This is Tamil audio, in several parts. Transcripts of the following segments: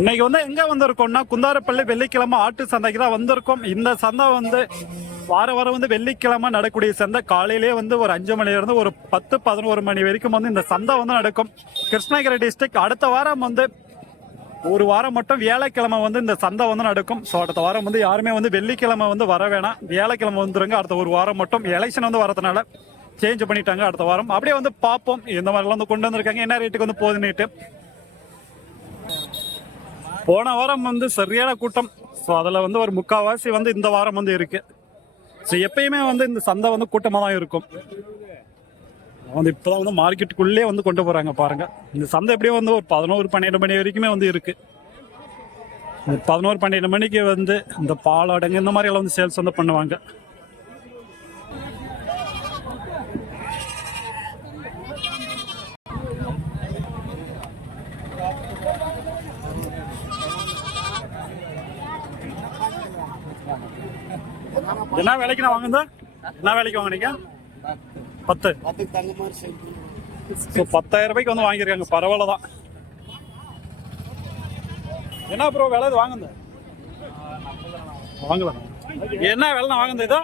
இன்னைக்கு வந்து எங்க வந்திருக்கோம்னா குந்தாரப்பள்ளி வெள்ளிக்கிழமை ஆட்டு சந்தைக்கு தான் வந்திருக்கோம். இந்த சந்தை வந்து வாரம் வந்து வெள்ளிக்கிழமை நடக்கூடிய சந்தை. காலையிலேயே வந்து ஒரு 5 மணில இருந்து ஒரு 10-11 மணி வரைக்கும் வந்து இந்த சந்தை வந்து நடக்கும். கிருஷ்ணகிரி டிஸ்ட்ரிக்ட். அடுத்த வாரம் வந்து ஒரு வாரம் மட்டும் வியாழக்கிழமை வந்து இந்த சந்தை வந்து நடக்கும். ஸோ அடுத்த வாரம் வந்து யாருமே வந்து வெள்ளிக்கிழமை வந்து வர வேணாம், வியாழக்கிழமை வந்துருங்க. அடுத்த ஒரு வாரம் மட்டும் எலெக்ஷன் வந்து வரதுனால சேஞ்ச் பண்ணிட்டாங்க. அடுத்த வாரம் அப்படியே வந்து பார்ப்போம் இந்த மாதிரிலாம் வந்து கொண்டு வந்திருக்காங்க, என்ன ரேட்டுக்கு வந்து போகுதுன்னுட்டு. போன வாரம் வந்து சரியான கூட்டம். ஸோ அதில் வந்து ஒரு முக்கால்வாசி வந்து இந்த வாரம் வந்து இருக்கு. ஸோ எப்பயுமே வந்து இந்த சந்தை வந்து கூட்டமாக தான் இருக்கும். வந்து இப்போதான் வந்து மார்க்கெட்டுக்குள்ளே வந்து கொண்டு போறாங்க பாருங்க. இந்த சந்தை எப்படியும் வந்து ஒரு 11-12 மணி வரைக்குமே வந்து இருக்கு. 11-12 மணிக்கு வந்து இந்த பால் அடங்கு இந்த மாதிரி எல்லாம் வந்து சேல்ஸ் வந்து பண்ணுவாங்க. என்ன வேலைக்கு நான் வாங்குதா? என்ன வேலைக்கு வாங்கினீங்க? 10. ஸோ 10,000 ரூபாய்க்கு வந்து வாங்கியிருக்காங்க. பரவாயில்ல தான். என்ன ப்ரோ வேலை இது வாங்குது? வாங்கலாம். என்ன வேலை வாங்குது இதோ?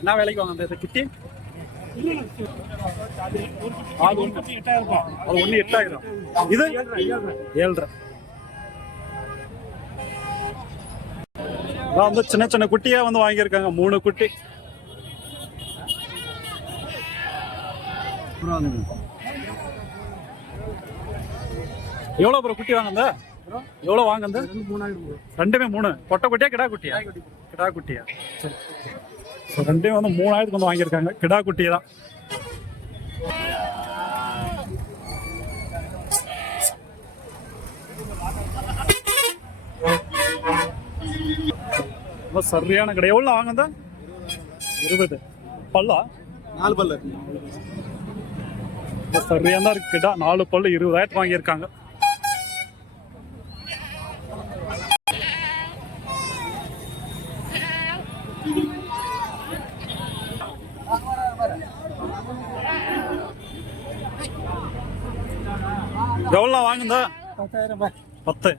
என்ன வேலைக்கு வாங்குது இது? கிட்டி அது 1 8,000. இது 7,500. வந்து சின்ன சின்ன குட்டியா வந்து வாங்கியிருக்காங்க. 3 குட்டி. எவ்வளவு ப்ரோ குட்டி வாங்குது? எவ்வளவு வாங்குது? ரெண்டுமே 3. பொட்டை குட்டியா கிடா குட்டியா? கிடா குட்டியா. சரி, ரெண்டுமே வந்து 3,000 வந்து வாங்கியிருக்காங்க. கிடா குட்டியை தான். சரியான கடை. எவ்வளவு வாங்குதா? 20. பல்லா? 4 பல்லு. சரியான இருக்கு. கிடா 4 பல்லு 20,000 வாங்கியிருக்காங்க. எவ்வளவு வாங்குதா? 10.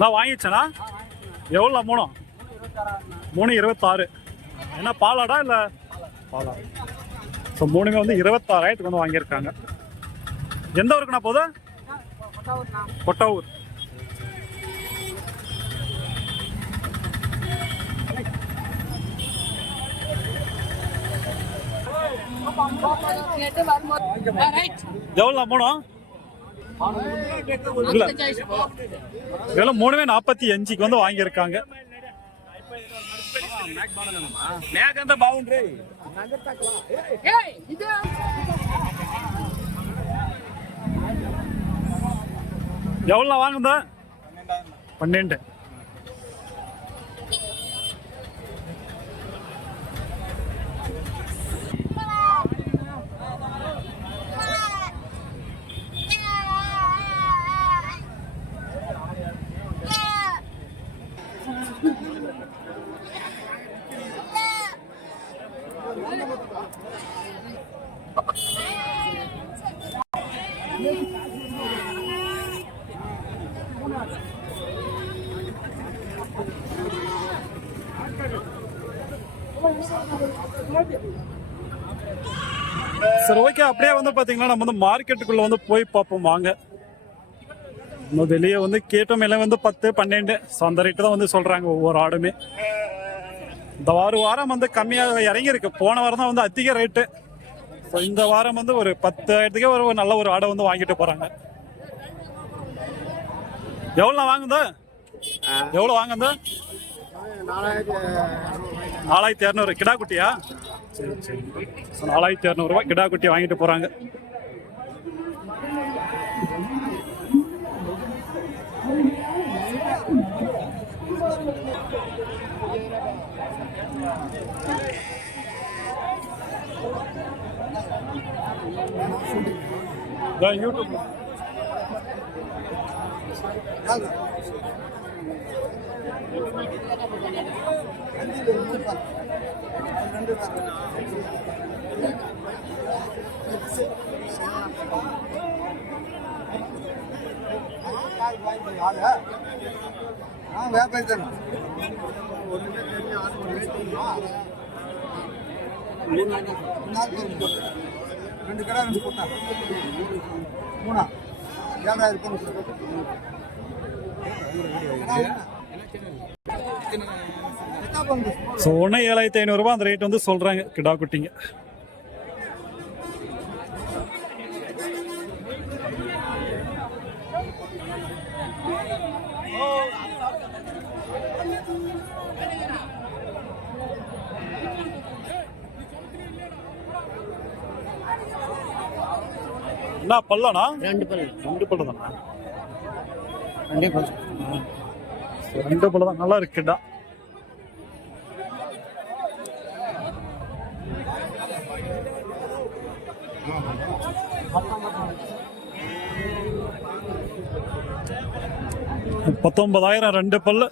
நான் வாங்கிச்சேனா? எவ்வளோ? 3,26. என்ன பாலாடா இல்லை? பாலா. ஸோ 3மே வந்து 26,000 வந்து வாங்கியிருக்காங்க. எந்த ஊருக்குண்ணா போகுது? கொட்டாவூர். எவ்வளோ 3? இல்ல, இதெல்லாம் 3மே 45க்கு வந்து வாங்கியிருக்காங்க. எவ்வளோ வாங்குதா? 12. சரி, ஓகே. அப்படியே வந்து பாத்தீங்கன்னா நம்ம வந்து மார்க்கெட்டுக்குள்ள வந்து போய் பார்ப்போம் வாங்க. நம்ம வெளியே வந்து கேட்டோம், எல்லாம் வந்து 10-12 அந்த ரேட்டு தான் வந்து சொல்றாங்க ஒவ்வொரு ஆடுமே. இந்த வாரம் வந்து கம்மியாக இறங்கி இருக்கு. போன வாரம் தான் வந்து அதிக ரேட்டு. ஸோ இந்த வாரம் வந்து ஒரு 10,000க்கே ஒரு நல்ல ஒரு ஆடை வந்து வாங்கிட்டு போறாங்க. எவ்வளோ வாங்குதா? எவ்வளோ வாங்குதா? 4,200. கிடா குட்டியா? சரி சரி. 4,200 ரூபாய் கிடா குட்டி வாங்கிட்டு போறாங்க. YouTube ரெண்டு கடை ரெண்டு போட்டா மூணா 7,000 ஸோ ஒன்று 7,500 அந்த ரேட் வந்து சொல்றாங்க கிடா குட்டிங்க. என்ன பல்லனா? ரெண்டு பல்லு தானா? ரெண்டு பல்லு தான். நல்லா இருக்குடா. $19,000 ரெண்டு பல்லு.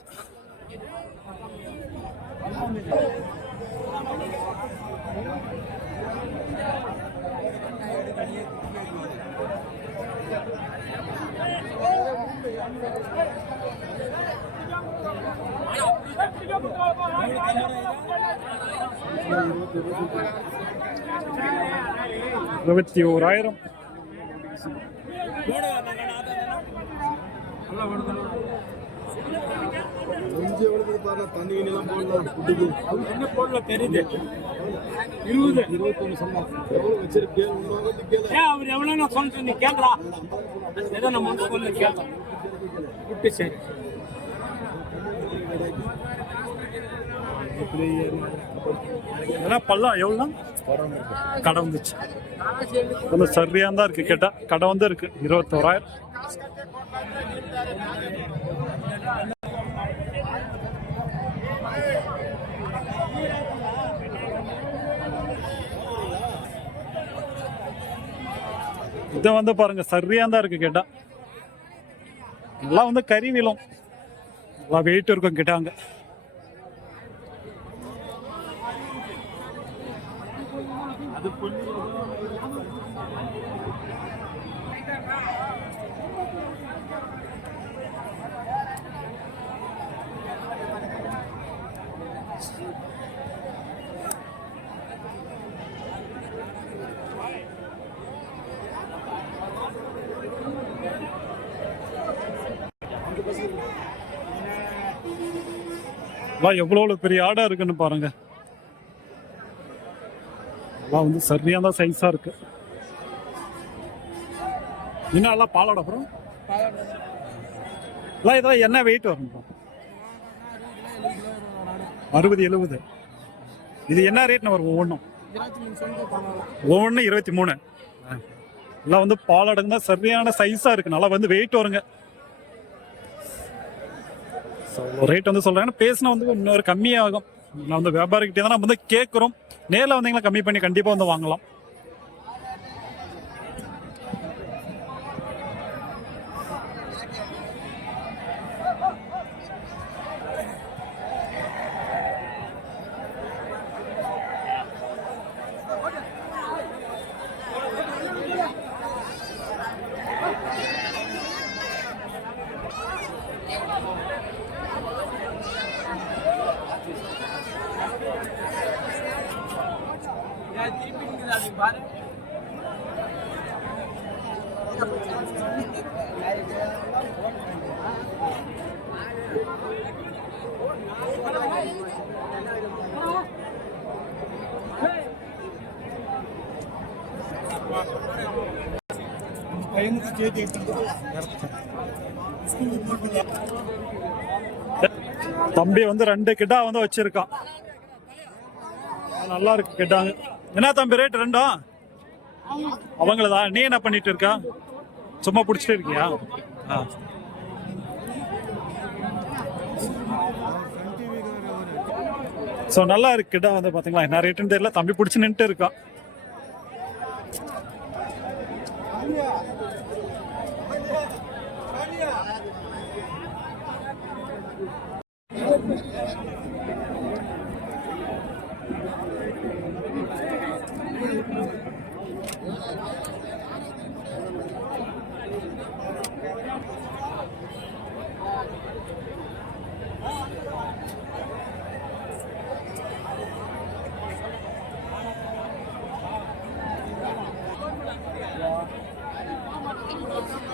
$21,000. போடல தெரியுது 20 சொன்னோம். அவர் எவ்வளவு நான் சொல்றேன் நீ கேட்கறா ஏதோ நம்ம வந்து சொல்ல கேட்கலாம் விட்டு சரி பல்லாம் எவ்வளோ கடை வந்துச்சு. கொஞ்சம் சரியா தான் இருக்கு கேட்டா. கடை வந்து இருக்கு 21,000. இதை வந்து பாருங்க சரியா தான் இருக்கு கேட்டா. எல்லாம் வந்து கறி நிலம், எல்லாம் வெயிட் இருக்கும் கேட்டாங்க. எவ்வளவு பெரிய ஆடா இருக்குன்னு பாருங்க. வந்து சரியான சைஸா இருக்கு. இன்னும் எல்லாம் பாலாட அப்புறம் இதெல்லாம் என்ன வெயிட் வரும்? 60-70. இது என்ன ரேட்னு வரும்? ஒவ்வொன்றும் 23. எல்லாம் வந்து பாலாடுங்க சரியான சைஸா இருக்கு. நல்லா வந்து வெயிட் வருங்க. ரேட் வந்து சொல்றாங்க. பேசினா வந்து இன்னொரு கம்மியாகும். நான் வந்து வியாபாரிகிட்டே தான் நம்ம வந்து கேட்குறோம். நேரில் வந்தீங்கன்னா கம்மி பண்ணி கண்டிப்பாக வந்து வாங்கலாம். தம்பி வந்து 2 கிட்டா வந்து வச்சிருக்கான். நல்லா இருக்கு கிட்டாங்க. என்ன தம்பி ரேட் ரெண்டும்? அவங்களதா? நீ என்ன பண்ணிட்டு இருக்க? சும்மா பிடிச்சிட்டு இருக்கியா? ஸோ நல்லா இருக்கு கிட்ட வந்து பாத்தீங்களா. என்ன ரேட்டுன்னு தெரியல. தம்பி பிடிச்சி நின்றுட்டு இருக்கான்.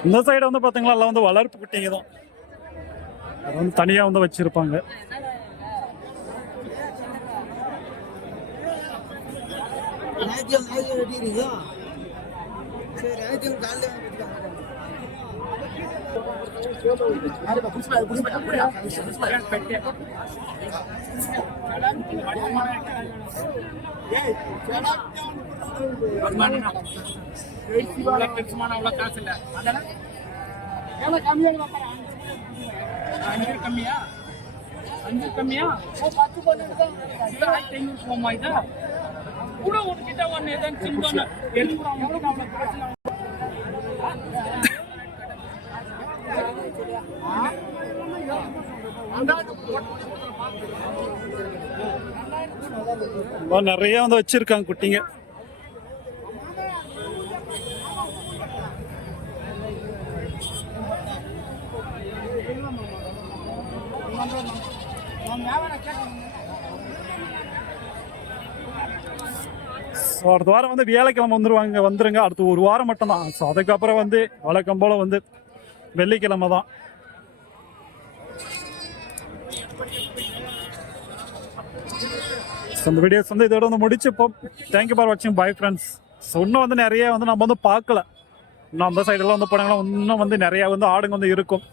இந்த சைடு வந்து பாத்தீங்களா எல்லாம் வந்து வளர்ப்பு குட்டிங்க தான். அது வந்து தனியா வந்து வச்சிருப்பாங்க. காசு இல்ல அதெல்லாம் எவ்வளவு கம்மியா 5 கம்மியா 10 பண்ணிட்டு 1500 போமா இது கூட உன்கிட்ட ஒன்னு ஏதான் சின்ன எவ்வளவு காசு நிறைய வந்து வச்சிருக்காங்க குட்டிங்க. ஸோ அடுத்த வாரம் வந்து வியாழக்கிழமை வந்துருங்க. அடுத்து ஒரு வாரம் மட்டும்தான். ஸோ அதுக்கப்புறம் வந்து வழக்கம் போல வந்து வெள்ளிக்கிழமை தான். ஸோ இந்த வீடியோஸ் வந்து இதோட வந்து முடிச்சுப்போம். தேங்க்யூ ஃபார் வாட்சிங். Bye friends. ஸோ இன்னும் வந்து நிறைய வந்து நம்ம வந்து பார்க்கல. இன்னும் அந்த சைடெல்லாம் வந்து போனாங்கன்னா இன்னும் வந்து நிறைய வந்து ஆடுங்க வந்து இருக்கும்.